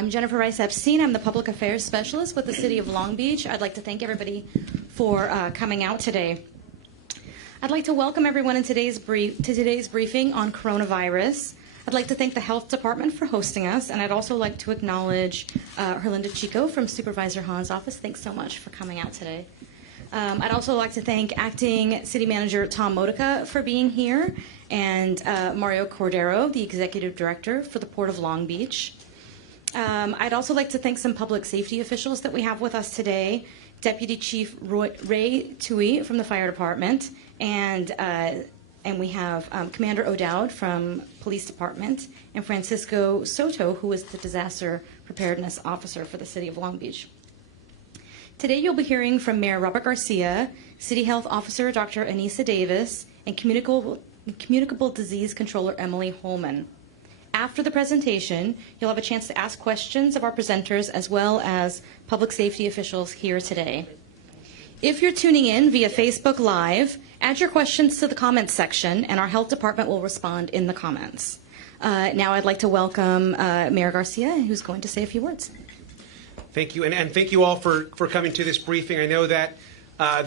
I'm Jennifer Rice Epstein. I'm the Public Affairs Specialist with the City of Long Beach. I'd like to thank everybody for coming out today. I'd like to welcome everyone in today's briefing on coronavirus. I'd like to thank the Health Department for hosting us, and I'd also like to acknowledge Herlinda Chico from Supervisor Hahn's office. Thanks so much for coming out today. I'd also like to thank Acting City Manager Tom Modica for being here, and Mario Cordero, the Executive Director for the Port of Long Beach. I'd also like to thank some public safety officials that we have with us today. Deputy Chief Ray Tui from the Fire Department, and we have Commander O'Dowd from Police Department, and Francisco Soto, who is the Disaster Preparedness Officer for the City of Long Beach. Today you'll be hearing from Mayor Robert Garcia, City Health Officer Dr. Anissa Davis, and Communicable Disease Controller Emily Holman. After the presentation, you'll have a chance to ask questions of our presenters as well as public safety officials here today. If you're tuning in via Facebook Live, add your questions to the comments section, and our health department will respond in the comments. Now I'd like to welcome Mayor Garcia, who's going to say a few words. Thank you, and thank you all for coming to this briefing. I know that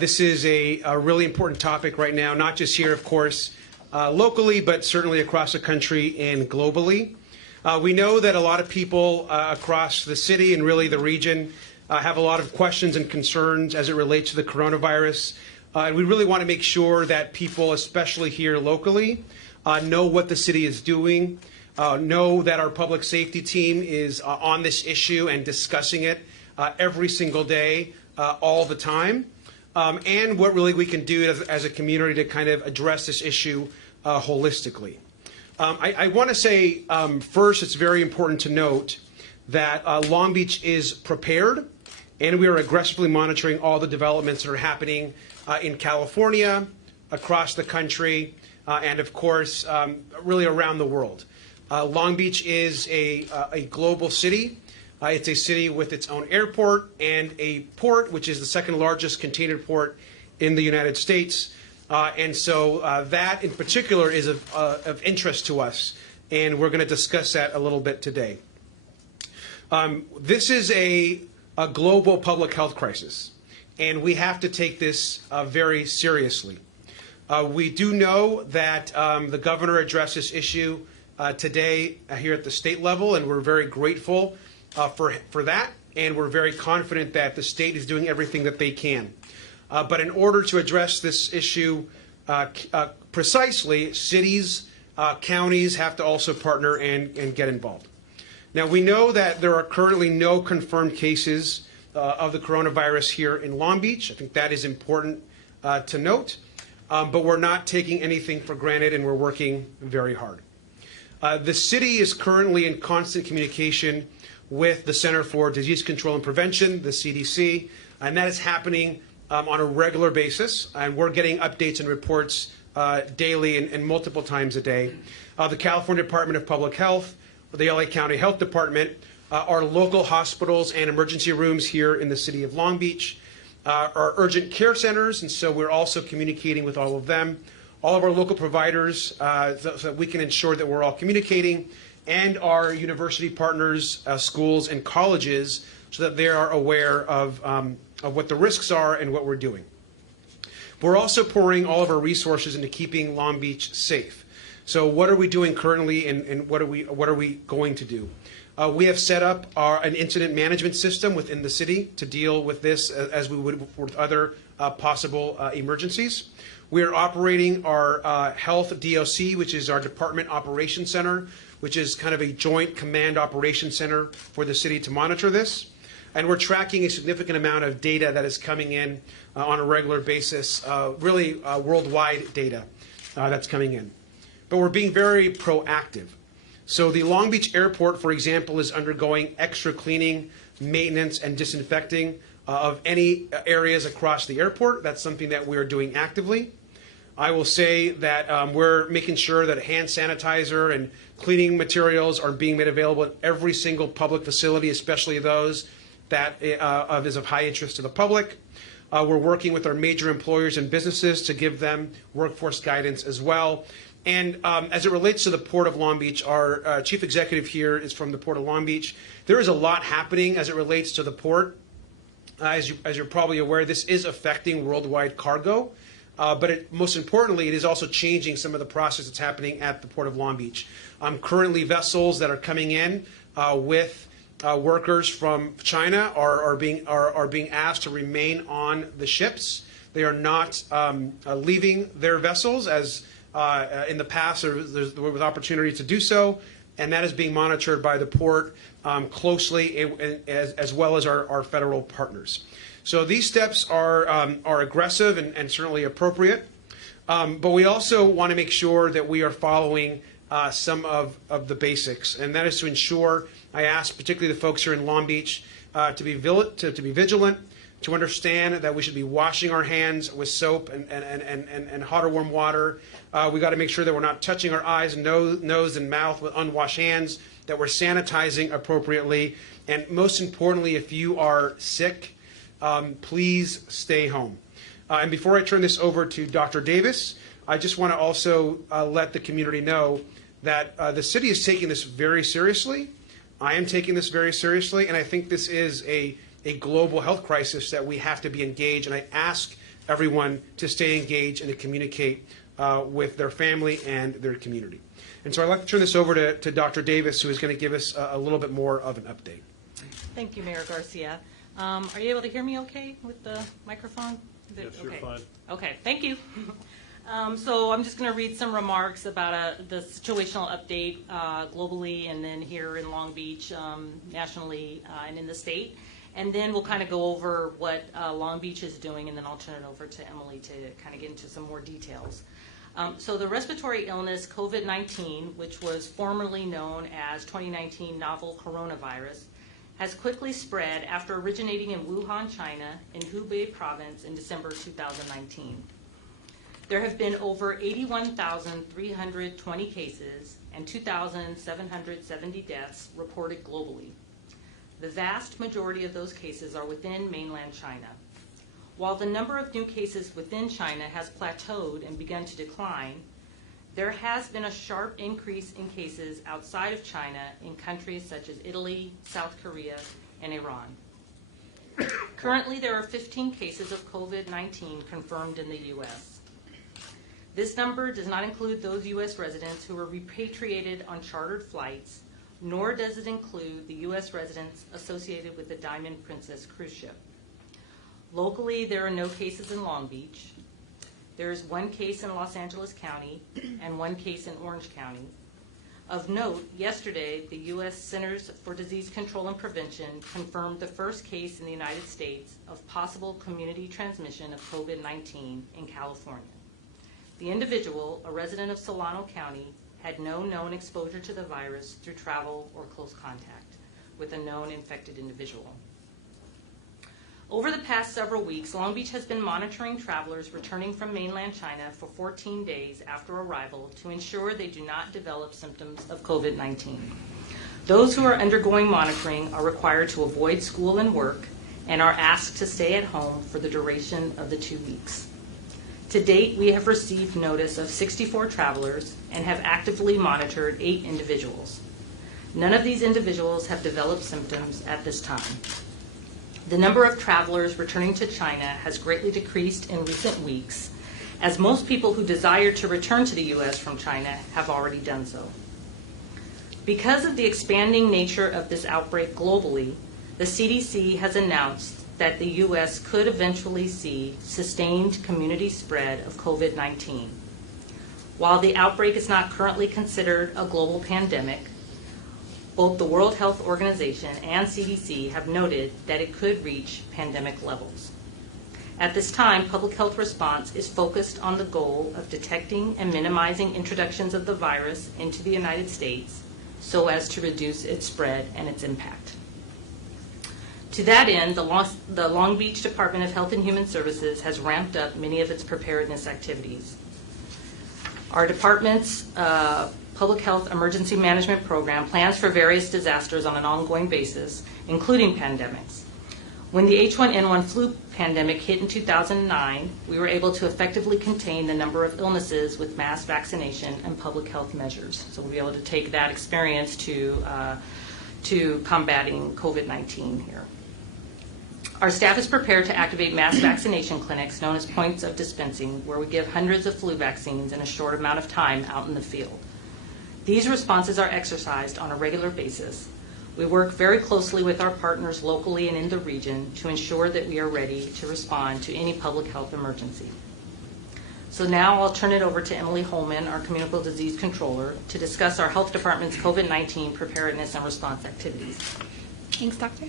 this is a really important topic right now, not just here, of course, locally, but certainly across the country and globally. We know that a lot of people across the city and really the region have a lot of questions and concerns as it relates to the coronavirus. And we really want to make sure that people, especially here locally, know what the city is doing, know that our public safety team is on this issue and discussing it every single day, all the time, and what really we can do as a community to kind of address this issue holistically. I want to say first, it's very important to note that Long Beach is prepared, and we are aggressively monitoring all the developments that are happening in California, across the country, and of course, really around the world. Long Beach is a global city. It's a city with its own airport and a port, which is the second largest container port in the United States. And so that in particular is of interest to us, and we're going to discuss that a little bit today. This is a global public health crisis, and we have to take this very seriously. We do know that the governor addressed this issue today here at the state level, and we're very grateful for that, and we're very confident that the state is doing everything that they can. But in order to address this issue precisely, cities, counties have to also partner and get involved. Now, we know that there are currently no confirmed cases of the coronavirus here in Long Beach. I think that is important to note, but we're not taking anything for granted, and we're working very hard. The city is currently in constant communication with the Center for Disease Control and Prevention, the CDC, and that is happening on a regular basis, and we're getting updates and reports daily and multiple times a day. The California Department of Public Health, the LA County Health Department, our local hospitals and emergency rooms here in the city of Long Beach, our urgent care centers, and so we're also communicating with all of them, all of our local providers, so that we can ensure that we're all communicating, and our university partners, schools and colleges, so that they are aware of what the risks are and what we're doing. We're also pouring all of our resources into keeping Long Beach safe. So what are we doing currently, and what are we going to do? We have set up an incident management system within the city to deal with this as we would with other possible emergencies. We are operating our Health DOC, which is our Department Operations Center, which is kind of a joint command operations center for the city to monitor this. And we're tracking a significant amount of data that is coming in on a regular basis, really worldwide data that's coming in. But we're being very proactive. So the Long Beach Airport, for example, is undergoing extra cleaning, maintenance, and disinfecting of any areas across the airport. That's something that we are doing actively. I will say that we're making sure that hand sanitizer and cleaning materials are being made available at every single public facility, especially those that is of high interest to the public. We're working with our major employers and businesses to give them workforce guidance as well. And as it relates to the Port of Long Beach, our chief executive here is from the Port of Long Beach. There is a lot happening as it relates to the port. As you're probably aware, this is affecting worldwide cargo. But most importantly, it is also changing some of the process that's happening at the Port of Long Beach. Currently, vessels that are coming in with workers from China are being asked to remain on the ships. They are not leaving their vessels as in the past there was opportunity to do so, and that is being monitored by the port closely, as well as our federal partners. So these steps are aggressive and certainly appropriate, but we also want to make sure that we are following some of the basics, and that is to ensure, I ask particularly the folks here in Long Beach to be vigilant, to understand that we should be washing our hands with soap and hot or warm water. We got to make sure that we're not touching our eyes, nose, and mouth with unwashed hands, that we're sanitizing appropriately, and most importantly, if you are sick, please stay home. And before I turn this over to Dr. Davis, I just want to also let the community know that the city is taking this very seriously. I am taking this very seriously, and I think this is a global health crisis that we have to be engaged, and I ask everyone to stay engaged and to communicate with their family and their community. And so I'd like to turn this over to Dr. Davis, who is going to give us a little bit more of an update. Thank you, Mayor Garcia. Are you able to hear me okay with the microphone? Yes, you're okay? fine. Okay, thank you. So I'm just going to read some remarks about the situational update globally, and then here in Long Beach, nationally, and in the state. And then we'll kind of go over what Long Beach is doing, and then I'll turn it over to Emily to kind of get into some more details. So the respiratory illness COVID-19, which was formerly known as 2019 novel coronavirus, has quickly spread after originating in Wuhan, China, in Hubei province in December 2019. There have been over 81,320 cases and 2,770 deaths reported globally. The vast majority of those cases are within mainland China. While the number of new cases within China has plateaued and begun to decline, there has been a sharp increase in cases outside of China in countries such as Italy, South Korea, and Iran. Currently, there are 15 cases of COVID-19 confirmed in the U.S. This number does not include those U.S. residents who were repatriated on chartered flights, nor does it include the U.S. residents associated with the Diamond Princess cruise ship. Locally, there are no cases in Long Beach. There is one case in Los Angeles County and one case in Orange County. Of note, yesterday, the U.S. Centers for Disease Control and Prevention confirmed the first case in the United States of possible community transmission of COVID-19 in California. The individual, a resident of Solano County, had no known exposure to the virus through travel or close contact with a known infected individual. Over the past several weeks, Long Beach has been monitoring travelers returning from mainland China for 14 days after arrival to ensure they do not develop symptoms of COVID-19. Those who are undergoing monitoring are required to avoid school and work and are asked to stay at home for the duration of the 2 weeks. To date, we have received notice of 64 travelers and have actively monitored 8 individuals. None of these individuals have developed symptoms at this time. The number of travelers returning to China has greatly decreased in recent weeks, as most people who desire to return to the U.S. from China have already done so. Because of the expanding nature of this outbreak globally, the CDC has announced that the U.S. could eventually see sustained community spread of COVID-19. While the outbreak is not currently considered a global pandemic, both the World Health Organization and CDC have noted that it could reach pandemic levels. At this time, public health response is focused on the goal of detecting and minimizing introductions of the virus into the United States so as to reduce its spread and its impact. To that end, the Long Beach Department of Health and Human Services has ramped up many of its preparedness activities. Our department's Public Health Emergency Management Program plans for various disasters on an ongoing basis, including pandemics. When the H1N1 flu pandemic hit in 2009, we were able to effectively contain the number of illnesses with mass vaccination and public health measures. So we'll be able to take that experience to combating COVID-19 here. Our staff is prepared to activate mass vaccination clinics known as points of dispensing, where we give hundreds of flu vaccines in a short amount of time out in the field. These responses are exercised on a regular basis. We work very closely with our partners locally and in the region to ensure that we are ready to respond to any public health emergency. So now I'll turn it over to Emily Holman, our Communicable Disease Controller, to discuss our Health Department's COVID-19 preparedness and response activities. Thanks, Doctor.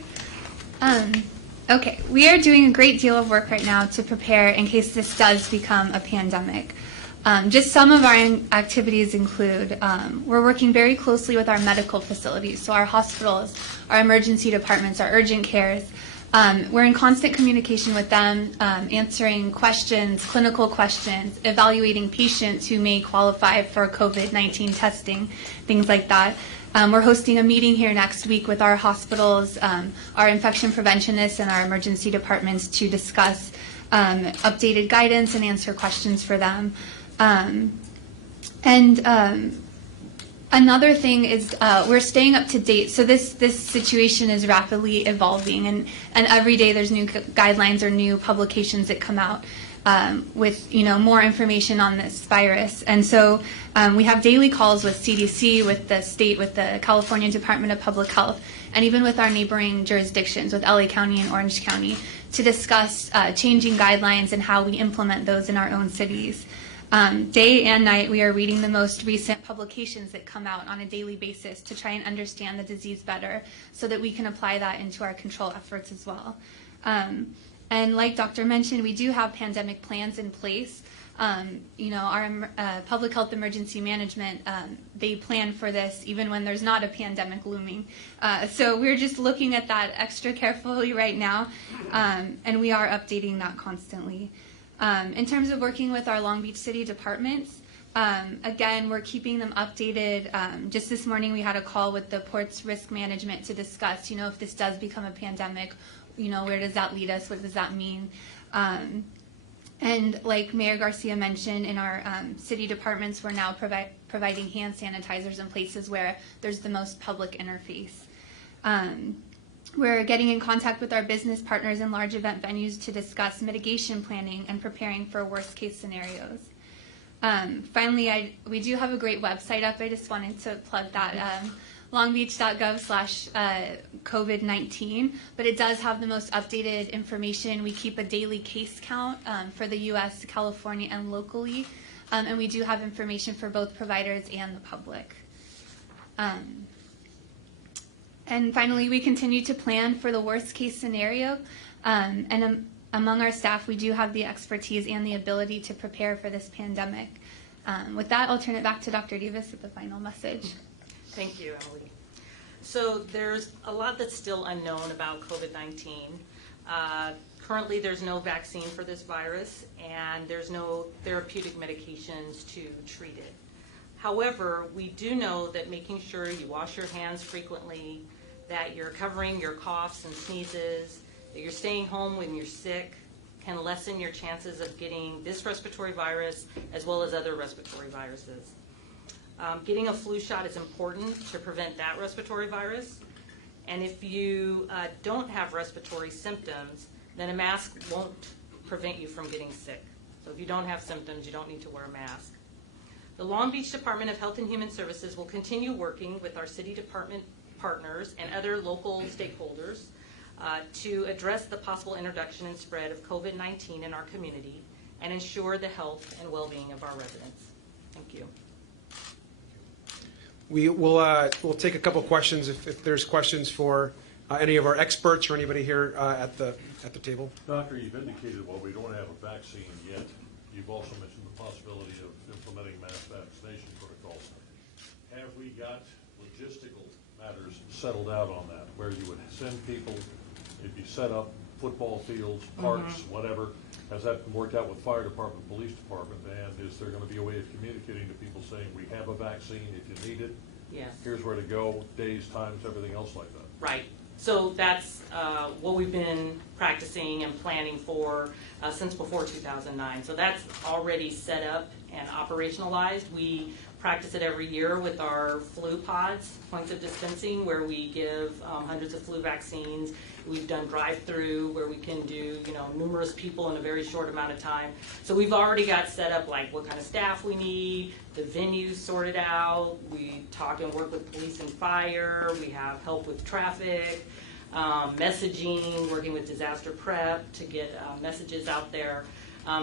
Okay, we are doing a great deal of work right now to prepare in case this does become a pandemic. Just some of our activities include, we're working very closely with our medical facilities, so our hospitals, our emergency departments, our urgent cares. We're in constant communication with them, answering questions, clinical questions, evaluating patients who may qualify for COVID-19 testing, things like that. We're hosting a meeting here next week with our hospitals, our infection preventionists, and our emergency departments to discuss updated guidance and answer questions for them. Another thing is we're staying up to date. So this situation is rapidly evolving, and every day there's new guidelines or new publications that come out with more information on this virus. And so we have daily calls with CDC, with the state, with the California Department of Public Health, and even with our neighboring jurisdictions, with LA County and Orange County, to discuss changing guidelines and how we implement those in our own cities. Day and night, we are reading the most recent publications that come out on a daily basis to try and understand the disease better so that we can apply that into our control efforts as well. And like Dr. mentioned, we do have pandemic plans in place. Our public health emergency management, they plan for this even when there's not a pandemic looming. So we're just looking at that extra carefully right now, and we are updating that constantly. In terms of working with our Long Beach City departments, again, we're keeping them updated. Just this morning, we had a call with the Ports Risk Management to discuss, if this does become a pandemic, where does that lead us? What does that mean? And like Mayor Garcia mentioned, in our city departments, we're now providing hand sanitizers in places where there's the most public interface. We're getting in contact with our business partners in large event venues to discuss mitigation planning and preparing for worst case scenarios. Finally, we do have a great website up. I just wanted to plug that, longbeach.gov/COVID-19, but it does have the most updated information. We keep a daily case count for the U.S., California, and locally, and we do have information for both providers and the public. And finally, we continue to plan for the worst case scenario. And among our staff, we do have the expertise and the ability to prepare for this pandemic. With that, I'll turn it back to Dr. Davis with the final message. Thank you, Emily. So there's a lot that's still unknown about COVID-19. Currently, there's no vaccine for this virus, and there's no therapeutic medications to treat it. However, we do know that making sure you wash your hands frequently, that you're covering your coughs and sneezes, that you're staying home when you're sick, can lessen your chances of getting this respiratory virus as well as other respiratory viruses. Getting a flu shot is important to prevent that respiratory virus. And if you don't have respiratory symptoms, then a mask won't prevent you from getting sick. So if you don't have symptoms, you don't need to wear a mask. The Long Beach Department of Health and Human Services will continue working with our city department partners and other local stakeholders to address the possible introduction and spread of COVID-19 in our community and ensure the health and well-being of our residents. Thank you. We'll take a couple questions if there's questions for any of our experts or anybody here at the table. Doctor, you've indicated while we don't have a vaccine yet, you've also mentioned the possibility of implementing mass vaccination protocols. Have we got logistical matters settled out on that, where you would send people, if you set up football fields, parks, whatever? Has that worked out with fire department, police department? And is there going to be a way of communicating to people saying, we have a vaccine if you need it? Yes. Here's where to go, days, times, everything else like that? Right. So that's what we've been practicing and planning for since before 2009. So that's already set up and operationalized. We practice it every year with our flu pods, points of dispensing, where we give hundreds of flu vaccines. We've done drive-through where we can do, numerous people in a very short amount of time. So we've already got set up like what kind of staff we need, the venues sorted out. We talk and work with police and fire. We have help with traffic, messaging, working with disaster prep to get messages out there.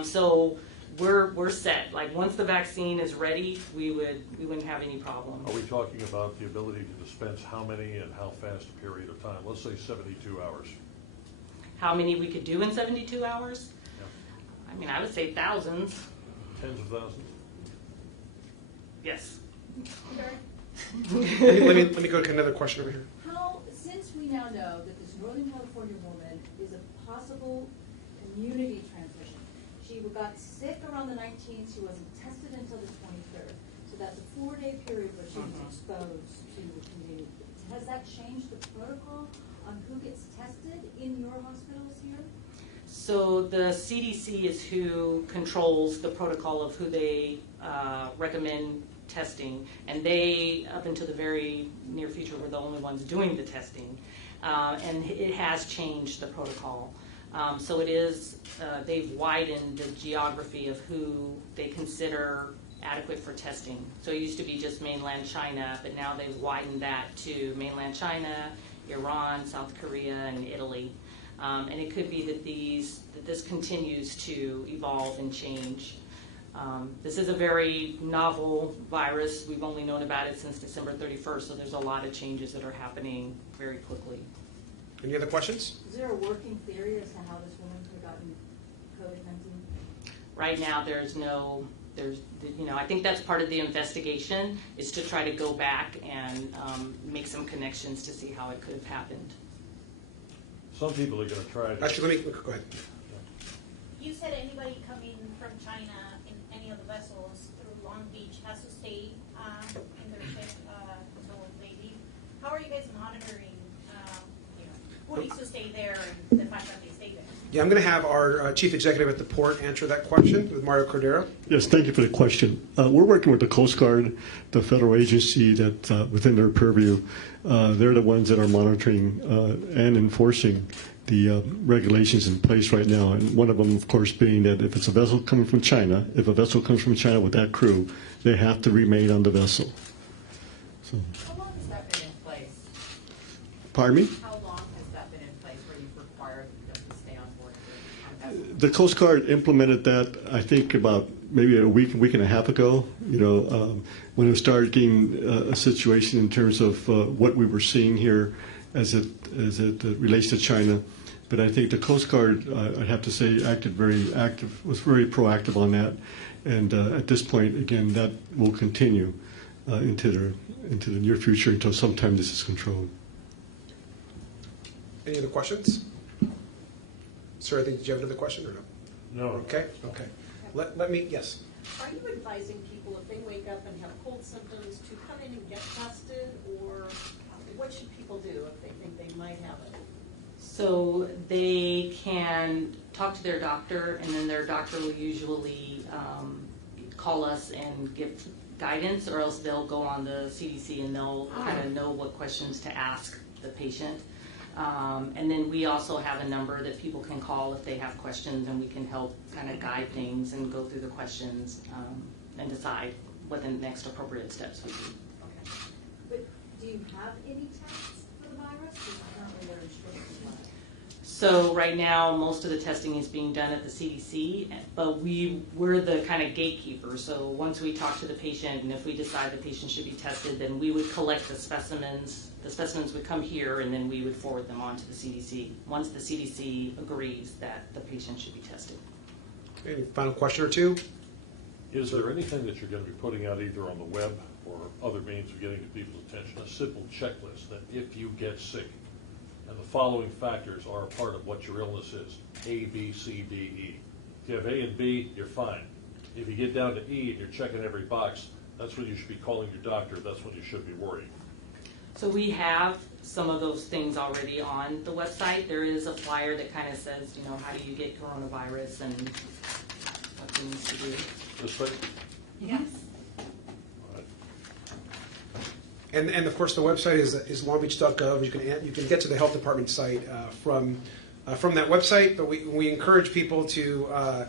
So we're set. Like once the vaccine is ready, we wouldn't have any problem. Are we talking about the ability to dispense how many and how fast a period of time? Let's say 72 hours. How many we could do in 72 hours? Yeah. I mean, I would say thousands. Tens of thousands? Yes. Let me go to another question over here. Since we now know that this Northern California woman is a possible community transmission, she got sick around the 19th, she wasn't tested until the 23rd, so that's a 4-day period where she was exposed to the community. Has that changed the protocol on who gets tested in your hospitals here? So the CDC is who controls the protocol of who they recommend testing, and they, up until the very near future, were the only ones doing the testing, and it has changed the protocol. So it is, they've widened the geography of who they consider adequate for testing. So it used to be just mainland China, but now they've widened that to mainland China, Iran, South Korea, and Italy. And it could be that this continues to evolve and change. This is a very novel virus. We've only known about it since December 31st, so there's a lot of changes that are happening very quickly. Any other questions? Is there a working theory as to how this woman could have gotten COVID-19? Right now, I think that's part of the investigation, is to try to go back and make some connections to see how it could have happened. Some people are going to try to... Actually, go ahead. You said anybody coming from China in any of the vessels through Long Beach has to stay in their ship until they leave. How are you guys monitoring, who needs to stay there and the fact that they stay there? Yeah, I'm going to have our chief executive at the port answer that question with Mario Cordero. Yes, thank you for the question. We're working with the Coast Guard, the federal agency that within their purview. They're the ones that are monitoring and enforcing the regulations in place right now. And one of them, of course, being that if it's a vessel coming from China, if a vessel comes from China with that crew, they have to remain on the vessel. So, How long has that been in place? pardon me? How long has that been in place where you've required them to stay on board on vessels? The Coast Guard implemented that, I think, about maybe a week and a half ago, when we started getting a situation in terms of what we were seeing here as it relates to China. But I think the Coast Guard, I'd have to say, was very proactive on that. And at this point, again, that will continue into the near future until sometime this is controlled. Any other questions? Sir, I think, did you have another question or no? No. Okay. Let me, yes. Are you advising people if they wake up and have cold symptoms to come in and get tested, or what should people do if they think they might have it? So they can talk to their doctor, and then their doctor will usually call us and give guidance, or else they'll go on the CDC and they'll kind of know what questions to ask the patient. And then we also have a number that people can call if they have questions, and we can help kind of guide things and go through the questions and decide what the next appropriate steps would be. Okay. But do you have any tests for the virus? Because apparently they're restricted lab. So right now, most of the testing is being done at the CDC, but we're the kind of gatekeeper. So once we talk to the patient, and if we decide the patient should be tested, then we would collect the specimens. The specimens would come here, and then we would forward them on to the CDC once the CDC agrees that the patient should be tested. Any final question or two? Is there anything that you're going to be putting out either on the web or other means of getting to people's attention, a simple checklist that if you get sick, and the following factors are a part of what your illness is, A, B, C, D, E. If you have A and B, you're fine. If you get down to E and you're checking every box, that's when you should be calling your doctor. That's when you should be worrying. So we have some of those things already on the website. There is a flyer that kind of says, you know, how do you get coronavirus and what things to do. This way? Yes. All right. And of course, the website is longbeach.gov. You can get to the health department site from that website. But we encourage people to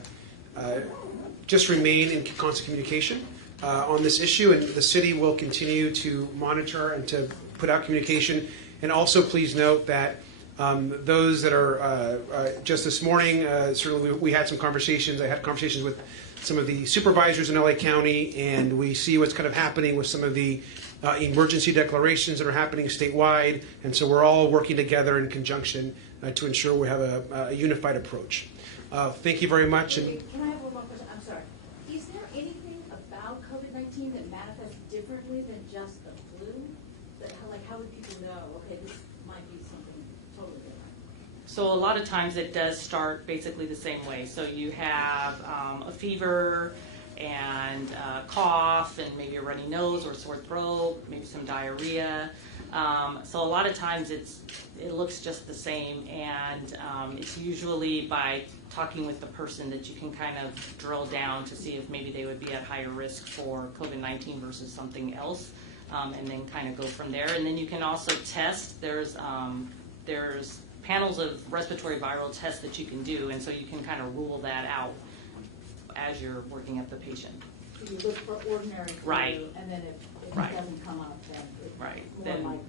just remain in constant communication on this issue, and the city will continue to monitor and to put out communication. And also, please note that those that are just this morning, certainly we had some conversations. I had conversations with some of the supervisors in LA County, and we see what's kind of happening with some of the emergency declarations that are happening statewide. And so we're all working together in conjunction to ensure we have a unified approach. Thank you very much. And Can I have one more question? I'm sorry. Is there anything about COVID-19 that manifests differently than just the flu? How would people know, okay, this might be something totally different? So a lot of times it does start basically the same way. So you have a fever and cough and maybe a runny nose or sore throat, maybe some diarrhea. So a lot of times it looks just the same, and it's usually by talking with the person that you can kind of drill down to see if maybe they would be at higher risk for COVID-19 versus something else, and then kind of go from there. And then you can also test. There's panels of respiratory viral tests that you can do, and so you can kind of rule that out as you're working at the patient. So you look for ordinary flu, Right. and then if Right. it doesn't come up, then it's Right. more Then- likely.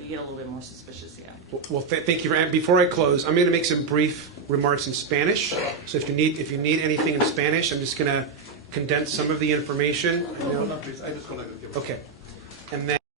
You get a little bit more suspicious, yeah. well, thank you. And before I close, I'm going to make some brief remarks in Spanish. So if you need anything in Spanish, I'm just going to condense some of the information. No, please. I just want to give Okay. And then